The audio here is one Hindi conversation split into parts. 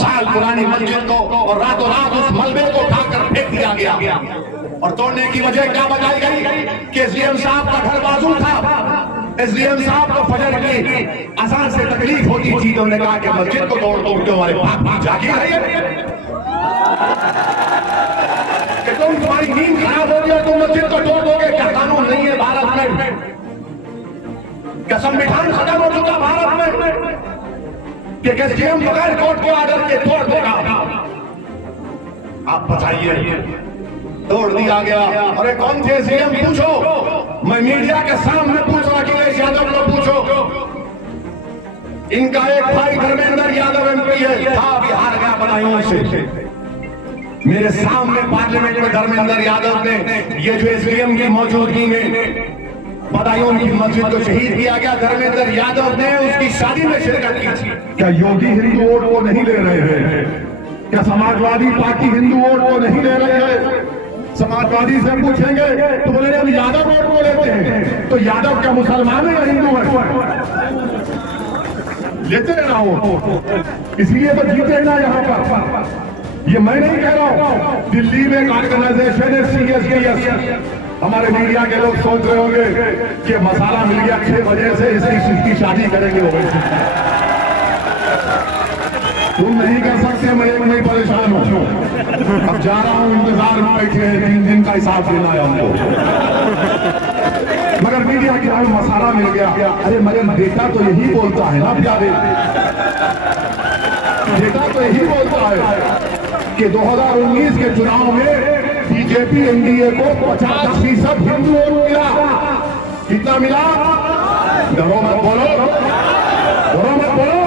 साल पुरानी मस्जिद को और रातों रात उस मलबे को उठाकर फेंक दिया गया। और तोड़ने की वजह क्या बताई गई कि एसडीएम साहब का घर बाजू था। एसडीएम साहब को फजर की अजान से तकलीफ होती थी तो उन्होंने कहा कि मस्जिद को तोड़ दो, क्यों हमारे बाप जागी रही है कि तुम्हारी नींद खराब होगी और तुम मस्जिद को तोड़ दोगे? क्या कानून नहीं है भारत में? क्या संविधान खत्म हो चुका भारत में कि एसडीएम बगैर कोर्ट के ऑर्डर के तोड़ देगा? आप बताइए, तोड़ दिया गया। अरे कौन थे एसडीएम पूछो, मैं मीडिया के सामने पूछ रहा, अखिलेश यादव को पूछो। इनका एक भाई धर्मेंद्र यादव एमपी है, था बिहार गया बनायूं से। मेरे सामने पार्लियामेंट में धर्मेंद्र यादव ने ये जो एसडीएम की मौजूदगी में बदायूं की मस्जिद को शहीद किया गया, धर्मेंद्र यादव ने उसकी शादी में शिरकत की थी। क्या योगी हिंदू वोट को नहीं ले रहे हैं? क्या समाजवादी पार्टी हिंदू वोट को नहीं ले रही है? समाजवादी से पूछेंगे तो बोलेंगे हम यादव वोट को लेते हैं। तो यादव क्या मुसलमान है या हिंदू है? लेते हैं ना वो, इसलिए तो जीते हैं ना यहाँ पर। ये मैं नहीं कह रहा हूँ, दिल्ली में एक ऑर्गेनाइजेशन है CSDS। हमारे मीडिया के लोग सोच रहे होंगे कि मसाला मिल गया 6 बजे से इसकी शादी करेंगे वो। तुम नहीं कर सकते, मैं परेशान हूं। अब जा रहा हूं, इंतजार में बैठे हैं, 3 दिन का हिसाब देना है हमको। मगर मीडिया के हमें मसाला मिल गया। अरे मगर बेटा तो यही बोलता है ना प्यारे, बेटा तो यही बोलता है कि 2019 के चुनाव में बीजेपी एनडीए को 50% हिंदू वोट मिला। कितना मिला? डरो मत बोलो, डरो मत बोलो।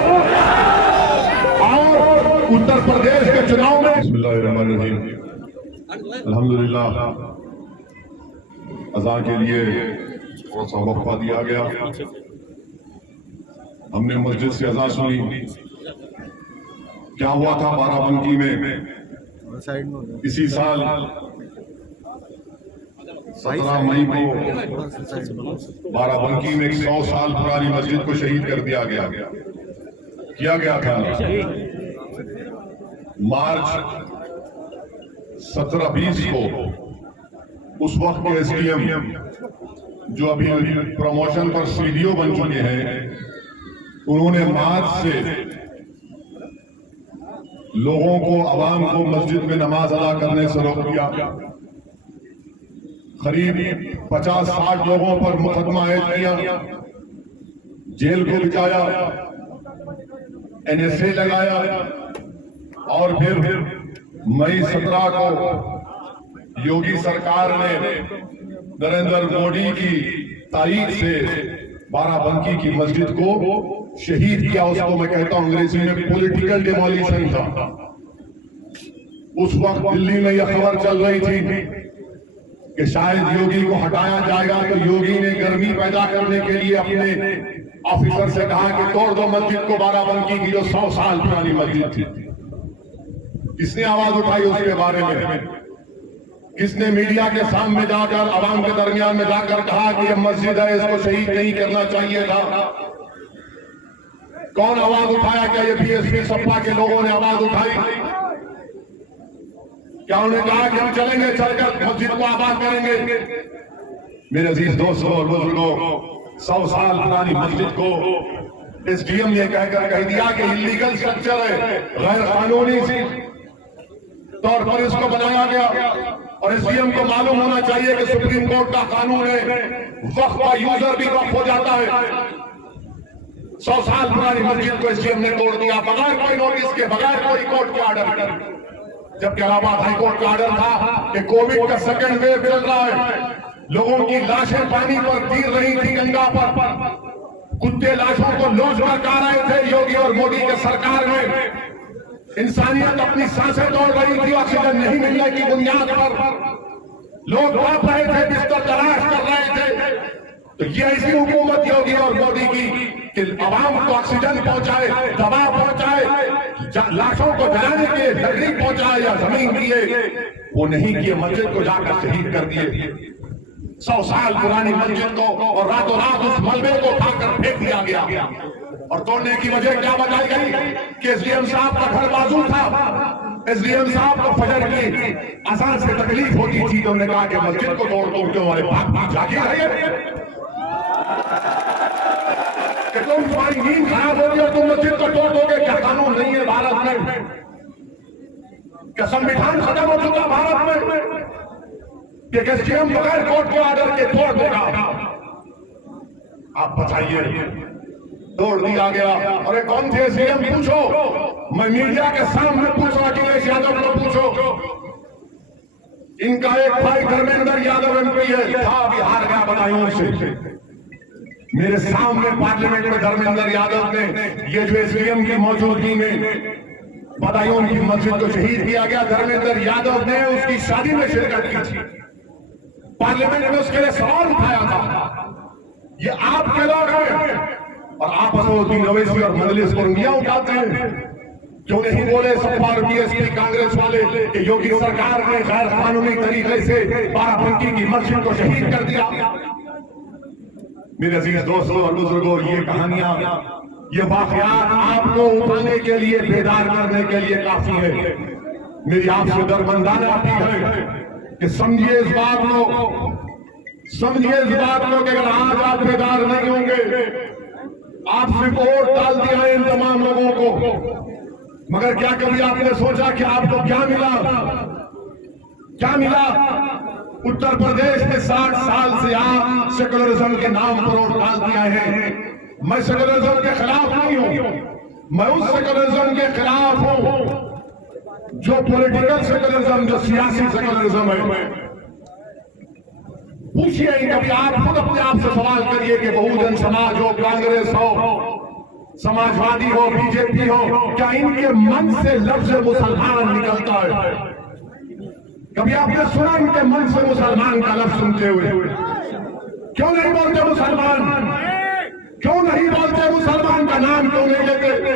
और उत्तर प्रदेश के चुनाव में बिस्मिल्लाहिर्रहमानिर्रहीम, अल्हम्दुलिल्लाह अज़ान के लिए थोड़ा सा वक्फा दिया गया। हमने मस्जिद से अज़ान सुनी। क्या हुआ था बाराबंकी में इसी साल 17 मई को बाराबंकी में 100 साल पुरानी मस्जिद को शहीद कर दिया गया। किया गया था मार्च 17-20 को। उस वक्त के एसडीएम जो अभी प्रमोशन पर सीडीओ बन चुके हैं, उन्होंने मार्च से लोगों को, अवाम को मस्जिद में नमाज अदा करने से रोक दिया। करीब 50-60 लोगों पर मुकदमा ऐद किया, जेल को भिजाया, NSA लगाया। और फिर मई 17 को योगी सरकार ने नरेंद्र मोदी की तारीख से बाराबंकी की मस्जिद को शहीद किया। उसको मैं कहता हूं अंग्रेजी में पॉलिटिकल डिमोलिशन था। उस वक्त दिल्ली में यह खबर चल रही थी कि शायद योगी को हटाया जाएगा, तो योगी ने गर्मी पैदा करने के लिए अपने ऑफिसर से कहा कि तोड़ दो मस्जिद को, बाराबंकी की जो 100 साल पुरानी मस्जिद थी। किसने आवाज उठाई उसके बारे में? किसने मीडिया के सामने जाकर, आवाम के दरमियान में जाकर कहा कि यह मस्जिद है, इसको शहीद नहीं करना चाहिए था? कौन आवाज उठाया? क्या ये बीएसपी सपा के लोगों ने आवाज उठाई? क्या उन्होंने कहा कि हम चलेंगे, चलकर मस्जिद को आबाद करेंगे? मेरे अजीज दोस्तों और बुजुर्गों, 100 साल पुरानी मस्जिद को एसडीएम ने कहकर कह दिया कि इलीगल स्ट्रक्चर है, गैर कानूनी तौर पर इसको बनाया गया। और एसडीएम को मालूम होना चाहिए कि सुप्रीम कोर्ट का कानून है, वक्फ का यूजर भी वक्फ हो जाता है। 100 साल पुरानी मस्जिद को एसडीएम ने तोड़ दिया बगैर कोई नोटिस के, बगैर कोई कोर्ट के ऑर्डर। जबकि इलाहाबाद हाईकोर्ट का ऑर्डर था कि कोविड का 2nd वेव चल रहा है, लोगों की लाशें पानी पर गिर रही थी, गंगा पर कुत्ते लाशों को लूट कर खा रहे थे। योगी और मोदी के सरकार में इंसानियत अपनी सांसें तोड़ रही थी, ऑक्सीजन नहीं मिलने की बुनियाद पर लोग तड़प रहे थे, बिस्तर तलाश कर रहे थे। तो ये ऐसी हुकूमत योगी और मोदी की कि आवाम को ऑक्सीजन पहुंचाए, दवा पहुंचाए, लाशों को जलाने के लिए लकड़ी पहुंचाए या जमीन दिए, वो नहीं किए, मस्जिद को जाकर शहीद कर दिए। 100 साल पुरानी मस्जिद को और रातों रात उस मलबे को उठाकर फेंक दिया गया। और तोड़ने की वजह क्या बताई गई कि एसडीएम साहब का घर बाजू था, एसडीएम साहब को फजर की अजान से तकलीफ होती थी, तो उन्होंने कहा कि मस्जिद को तोड़ के हमारे बाप जाके रहे कि तुम तुम्हारी नींद खराब होगी और तुम मस्जिद को तोड़ दोगे। क्या कानून नहीं है भारत में? क्या संविधान खत्म हो चुका भारत में कि एसडीएम बगैर कोर्ट के आर्डर के तोड़ देगा? आप बताइए, तोड़ दिया गया। अरे कौन थे एसडीएम पूछो, मैं मीडिया के सामने पूछ रहा, अखिलेश यादव को पूछो। इनका एक भाई धर्मेंद्र यादव एमपी है, था बिहार गया बदायूं से। मेरे सामने पार्लियामेंट में धर्मेंद्र यादव ने ये जो एसडीएम की मौजूदगी में बदायूं की मस्जिद को शहीद किया गया, धर्मेंद्र यादव ने उसकी शादी में शिरकत की थी। पार्लियामेंट में उसके लिए सवाल उठाया था। ये आपके लोग हैं और आप असदुद्दीन ओवैसी और मजलिस को उंगलियां उठाते हैं। क्यों नहीं बोले सपा और बीएसपी कांग्रेस वाले कि योगी सरकार ने गैर कानूनी तरीके से बाराबंकी की मस्जिद को शहीद कर दिया? मेरे अजीज दोस्तों और बुजुर्गों, ये कहानियां, ये वाकयात आपको उठाने के लिए, बेदार करने के लिए काफी है। मेरी आपसे दरबंदाना अपील है कि समझिए इस बात को, समझिए इस बात को कि अगर आज आप बेदार नहीं होंगे, आप सिर्फ वोट डाल दिया है इन तमाम लोगों को, मगर क्या कभी आपने सोचा कि आपको क्या मिला? क्या मिला? उत्तर प्रदेश में 60 साल से आप सेकुलरिज्म के नाम पर वोट डाल दिया है। मैं सेकुलरिज्म के खिलाफ नहीं हूं, मैं उस सेकुलरिज्म के खिलाफ हूं जो पॉलिटिकल सेकुलरिज्म, जो सियासी सेकुलरिज्म है। पूछिए कभी आप खुद अपने आप से सवाल करिए कि बहुजन समाज हो, कांग्रेस हो, समाजवादी हो, बीजेपी हो, क्या इनके मन से लफ्ज मुसलमान निकलता है? कभी आपने सुना इनके मन से मुसलमान का लफ्ज सुनते हुए? क्यों नहीं बोलते मुसलमान? क्यों नहीं बोलते मुसलमान का नाम क्यों नहीं लेते?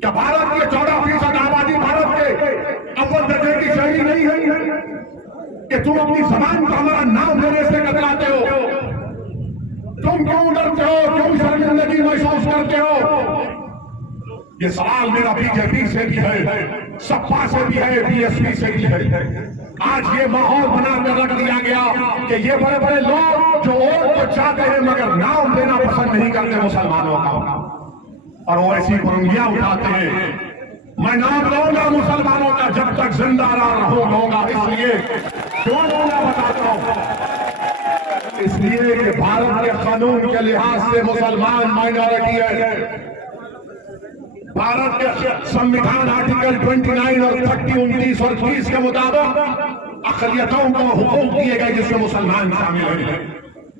क्या भारत के 14% आबादी भारत के अव्वल दर्जे की शहरी नहीं है कि तुम अपनी जबान को हमारा नाम लेने से कतराते हो? तुम क्यों डरते हो? क्यों शर्मिंदगी महसूस करते हो? ये सवाल मेरा बीजेपी से भी है, सपा से भी है, बीएसपी से भी है। आज ये माहौल बनाकर रख दिया गया कि ये बड़े बड़े लोग जो वोट तो चाहते हैं मगर नाम देना पसंद नहीं करते मुसलमानों का, और वो ऐसी उंगलियां उठाते हैं। मैं नाम लूंगा मुसलमानों का जब तक जिंदा रहूंगा, इसलिए क्यों लूंगा बताता हूं। इसलिए कि भारत के कानून के लिहाज से मुसलमान माइनॉरिटी है। भारत के संविधान आर्टिकल 29 और 30, 29 और 30 के मुताबिक अक़लियतों को हुकूक दिए गए जिसमें मुसलमान शामिल हैं,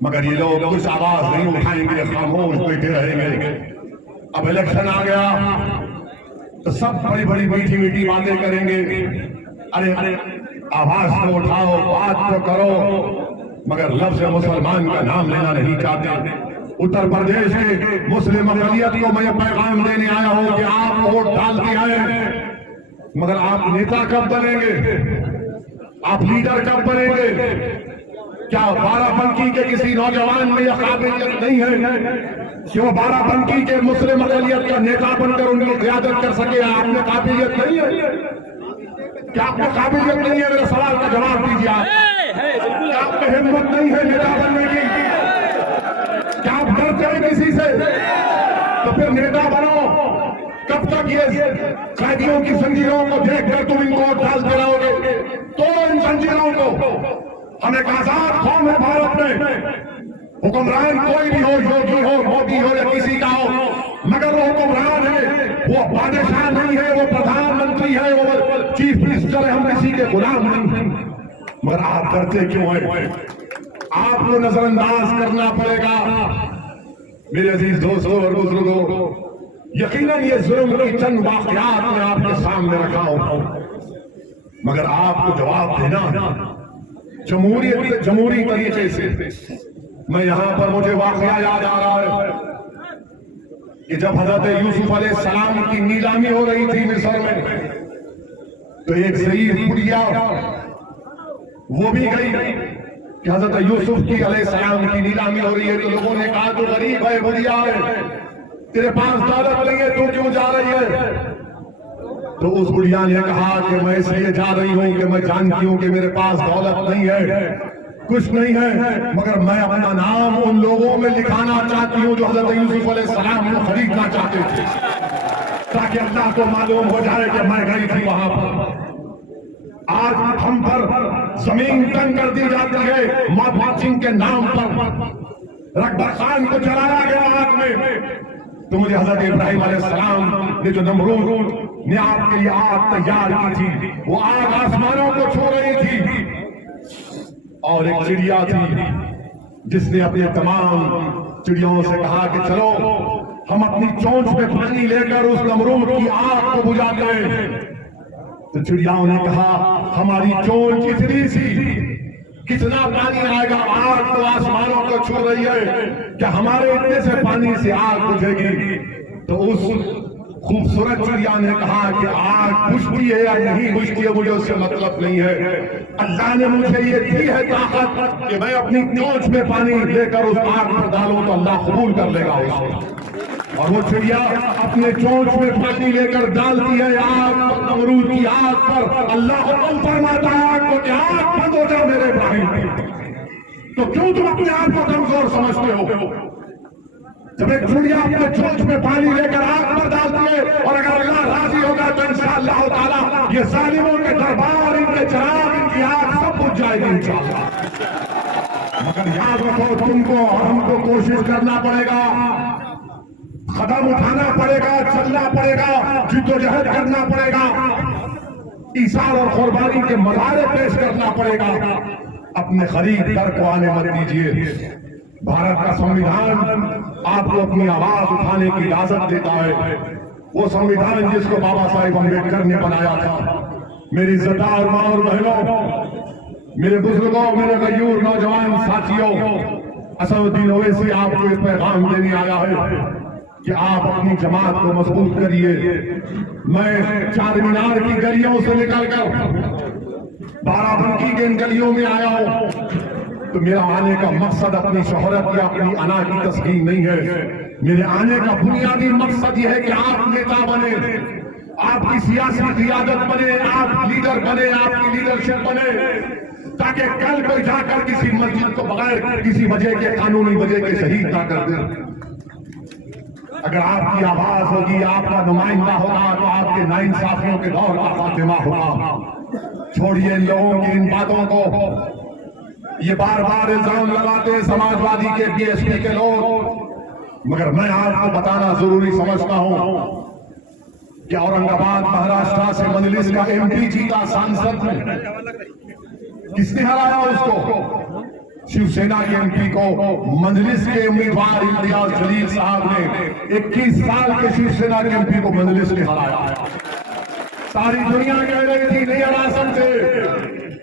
मगर ये लोग कुछ आवाज नहीं उठाएंगे, खामोश बैठे रहेंगे। अब इलेक्शन आ गया तो सब बड़ी बड़ी मीठी मीठी बातें करेंगे। अरे आवाज तो उठाओ, बात तो करो, मगर लफ्ज़ मुसलमान का नाम लेना नहीं चाहते। उत्तर प्रदेश के मुस्लिम अक़लियत को मैं पैगाम देने आया हूं कि आप वोट डाल दिया है, मगर आप नेता कब बनेंगे? आप लीडर कब बनेंगे? क्या बाराबंकी के किसी नौजवान में यह काबिलियत नहीं है कि वो बाराबंकी के मुस्लिम अक़लियत का नेता बनकर उनकी क़यादत कर सके? आपने काबिलियत नहीं है? क्या आपको काबिलियत नहीं है? मेरे सवाल का जवाब दीजिए आप। क्या आप में हिम्मत नहीं है नेता बनने की? क्या आप डरते हैं किसी से? तो फिर नेता बनो। कब तक ये कैदियों की जंजीरों को देखकर तुम इनको डालते रहोगे? तोड़ो इन जंजीरों को। हम एक आजाद कौम है भारत में। हुक्मरान कोई भी हो, योगी हो, मोदी हो या किसी का हो, मगर वो हुक्मरान है, वो बादशाह नहीं है, वो प्रधानमंत्री है, वो चीफ मिनिस्टर है। हम किसी के गुलाम नहीं हैं। मगर आप डरते क्यों हैं? आपको नजरअंदाज करना पड़ेगा। मेरे अजीज दोस्तों और बुजुर्गों, यकीनन ये जुल्म की चंद वाक़यात मैं आपके सामने रखा हूं, मगर आपको जवाब देना जमहूरी तरीके से। मैं यहां पर मुझे वाक़या याद आ रहा है कि जब हज़रत यूसुफ अलैहिस्सलाम की नीलामी हो रही थी मिस्र में, तो एक ज़ईफ़ बुढ़िया वो भी गई कि हजरत यूसुफ की अलैहिस्सलाम की नीलामी हो रही है, तो लोगों ने कहा तू गरीब है, बुढ़िया है, तेरे पास दौलत नहीं है, तू क्यों जा रही है? तो उस बुढ़िया ने कहा कि मैं इसलिए जा रही हूं कि मैं जानती हूं कि मेरे पास दौलत नहीं है, कुछ नहीं है, मगर मैं अपना नाम उन लोगों में लिखाना चाहती हूं जो हजरत यूसुफ अलैहिस्सलाम को खरीदना चाहते थे, ताकि अल्लाह को मालूम हो जाए कि मैं गई थी वहां पर। आज हम पर जमीन तंग कर दी जाती है मार्चिंग के नाम पर। रकबर खान को जलाया गया आग में, तो मुझे हजरत इब्राहिम अलैहिस्सलाम ने जो नमरूद ने आपके लिए आग तैयार की थी, वो आग आसमानों को छू रही थी, और एक चिड़िया थी जिसने अपने तमाम चिड़ियों से कहा कि चलो हम अपनी चोंच में पानी लेकर उस नमरूद की आग को बुझाते हैं। तो चिड़ियाओं ने कहा हमारी चोंच इतनी सी, कितना पानी आएगा, आग तो आसमानों को छू रही है, क्या हमारे इतने से पानी से आग बुझेगी? तो उस खूबसूरत चिड़िया ने कहा कि आग बुझती है या नहीं बुझती है मुझे उससे मतलब नहीं है, अल्लाह ने मुझे ये दी है ताकत कि मैं अपनी चोंच में पानी लेकर उस आग पर डालूं तो अल्लाह कबूल कर लेगा उसको। और वो चिड़िया अपने चोंच में पानी लेकर डालती है आग पर, नमरूद की आग पर। अल्लाह हुक्म फरमाता है आग को कि आग बंद हो जाओ मेरे इब्राहिम। तो क्यों तुम अपने आप को कमजोर समझते हो? जब एक चिड़िया अपने चोंच में पानी लेकर आग पर डालती है, और अगर अल्लाह राजी होगा तो इंशाअल्लाह ताला ये जालिमों के दरबार, इनके चिराग, इनकी आग सब बुझ जाएगी इंशाअल्लाह। मगर याद रखो, तुमको और हमको कोशिश करना पड़ेगा, कदम उठाना पड़ेगा, चलना पड़ेगा, जिद्दोजहद करना पड़ेगा, ईसार और कुर्बानी के मज़ारे पेश करना पड़ेगा। अपने खरीद दर को आने मत दीजिए। भारत का संविधान आपको अपनी आवाज उठाने की इजाजत देता है, वो संविधान जिसको बाबा साहेब अम्बेडकर ने बनाया था। मेरी इज्जतदार मां और बहनों, मेरे बुजुर्गों, मेरे गयूर नौजवान साथियों, असदुद्दीन ओवैसी आपको एक पैगाम देने आया है कि आप अपनी जमात को मजबूत करिए। मैं चार मीनार की गलियों से निकलकर बाराबंकी के इन गलियों में आया हूं, तो मेरा आने का मकसद अपनी शोहरत या अपनी अना की तस्कीन नहीं है। मेरे आने का बुनियादी मकसद यह है कि आप नेता बने, आपकी सियासी क़ियादत बने, आप लीडर बने, आपकी लीडरशिप बने, ताकि कल कोई जाकर किसी मस्जिद को बगैर किसी वजह के, कानूनी वजह के शहीद ना कर दे। अगर आपकी आवाज होगी, आपका नुमाइंदा होगा, तो आपके नाइंसाफियों के दौर का खात्मा होगा। छोड़िए इन लोगों की इन बातों को। ये बार बार इल्जाम लगाते हैं समाजवादी के, बीएसपी के लोग, मगर मैं आपको बताना जरूरी समझता हूं कि औरंगाबाद महाराष्ट्र से मजलिस का एमपी जीता सांसद में, किसने हराया उसको? शिवसेना के एमपी को मजलिस के उम्मीदवार इम्तियाज जलील साहब ने 21 साल के शिवसेना के एमपी को मजलिस ने हराया। सारी दुनिया कह रही थी नहीं हरा सकते,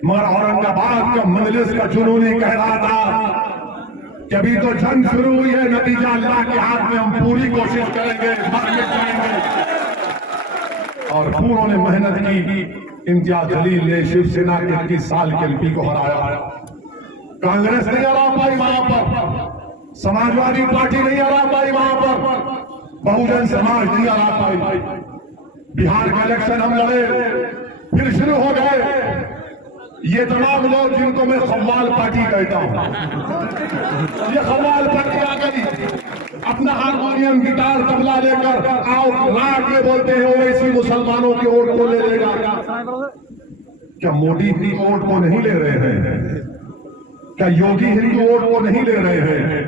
मगर औरंगाबाद का मजलिस का जुनून कह रहा था कि अभी तो जंग शुरू हुई है, नतीजा अल्लाह के हाथ में, हम पूरी कोशिश करेंगे, मर मिट जाएंगे। और पूरों ने मेहनत की। इम्तियाज जलील ने शिवसेना के 21 साल के एमपी को हराया। कांग्रेस नहीं हरा पाई वहां पर, समाजवादी पार्टी नहीं हरा पाई वहां पर, बहुजन समाज नहीं हरा पाई। बिहार का इलेक्शन हम लड़े, फिर शुरू हो गए ये तमाम लोग जिनको मैं खव्वाल पार्टी कहता हूं। ये खव्वाल पार्टी आ गई, अपना हारमोनियम, गिटार, तबला लेकर आओ राग में बोलते हैं ओवैसी मुसलमानों की वोट को ले लेगा। क्या मोदी की वोट को नहीं ले रहे हैं? क्या योगी हिंदू वोट को नहीं ले रहे हैं?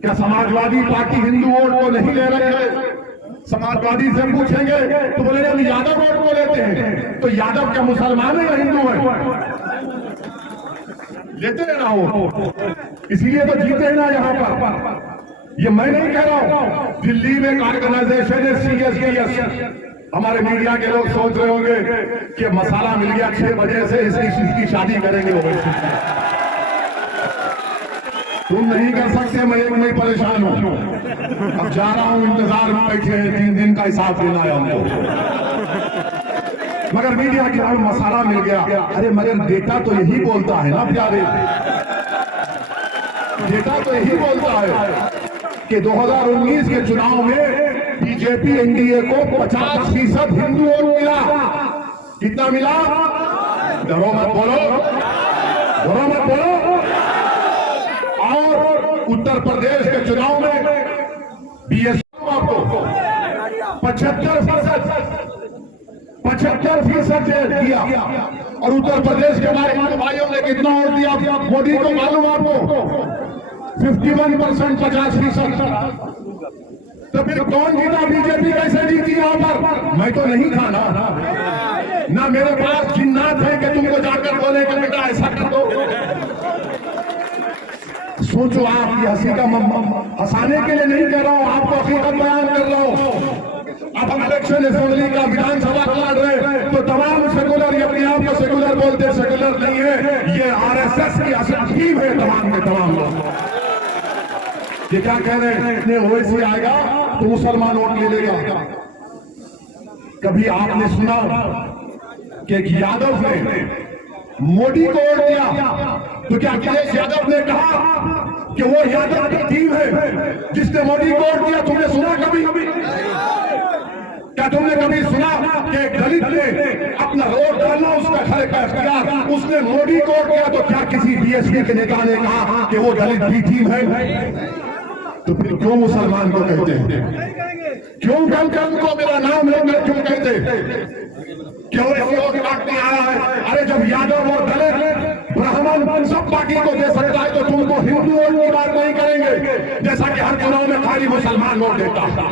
क्या समाजवादी पार्टी हिंदू वोट को नहीं ले रहे हैं? समाजवादी से पूछेंगे तो बोले हम यादव वोट को लेते हैं, तो यादव क्या मुसलमान है या हिंदू है? लेते हैं ना वो, इसीलिए तो जीते हैं ना यहाँ पर। ये मैं नहीं कह रहा हूं, दिल्ली में एक ऑर्गेनाइजेशन है CSDS। हमारे मीडिया के लोग सोच रहे होंगे कि मसाला मिल गया 6 बजे से, इसकी शादी करेंगे वो। तुम नहीं कर सकते, मैं परेशान हूं। अब जा रहा हूं, इंतजार में बैठे हैं, 3 दिन का हिसाब देना है हमको। मगर मीडिया के नाम मसाला मिल गया, अरे मगर डेटा तो यही बोलता है ना प्यारे। डेटा तो यही बोलता है कि 2019 के चुनाव में बीजेपी एनडीए को 50% हिंदू वोट मिला। कितना मिला? डरो मत बोलो, डरो मत बोलो। और उत्तर प्रदेश के चुनाव में बीएसपी आपको 75% दिया। और उत्तर प्रदेश के हमारे भाइयों ने कितना वोट दिया मोदी को मालूम आपको? 51%, 50%। तो फिर कौन जीता? बीजेपी कैसे जीती यहाँ पर? मैं तो नहीं था ना मेरे पास जिन्नात है कि तुमको जाकर बोले कि बेटा ऐसा कर दो। सोचो, आप ये हंसी का हंसाने के लिए नहीं कर रहा हूं, आपको हकीकत बयान कर रहा हूं। अब हम इलेक्शन असेंबली का विधानसभा का लड़ रहे तो तमाम सेकुलर, ये अपने आप को सेकुलर बोलते, सेकुलर नहीं है, ये आरएसएस की असल टीम है। तमाम लोग ये क्या कह रहे हैं? इतने ओवैसी आएगा तो मुसलमान वोट ले लेगा। कभी आपने सुना कि यादव ने मोदी को वोट दिया तो क्या अखिलेश यादव ने कहा कि वो यादव की टीम है जिसने मोदी को वोट दिया? तुमने सुना कभी? क्या तुमने कभी सुना कि दलित ने अपना वोट डालना उसका घर का इख्तियार, उसने मोदी को वोट दिया? तो क्या किसी बीएसपी के नेता ने कहा कि वो दलित की टीम है? तो फिर क्यों मुसलमान को कहते हैं? क्यों कम को मेरा नाम लेकर क्यों कहते? क्यों ऐसे वोट काटने आया है? अरे जब यादव और दलित ब्राह्मण सब पार्टी को दे सकता है तो तुमको हिंदू वोट की बात नहीं करेंगे, जैसा कि हर चुनाव में खाली मुसलमान वोट देता है।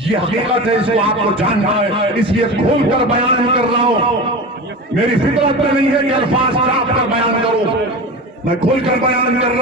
ये हकीकत है, इसको आपको जानना है, इसलिए खोलकर बयान कर रहा हूं। मेरी फितरत में नहीं है कि अल्फाज छाप कर बयान करूं, मैं खोलकर बयान कर रहा हूं।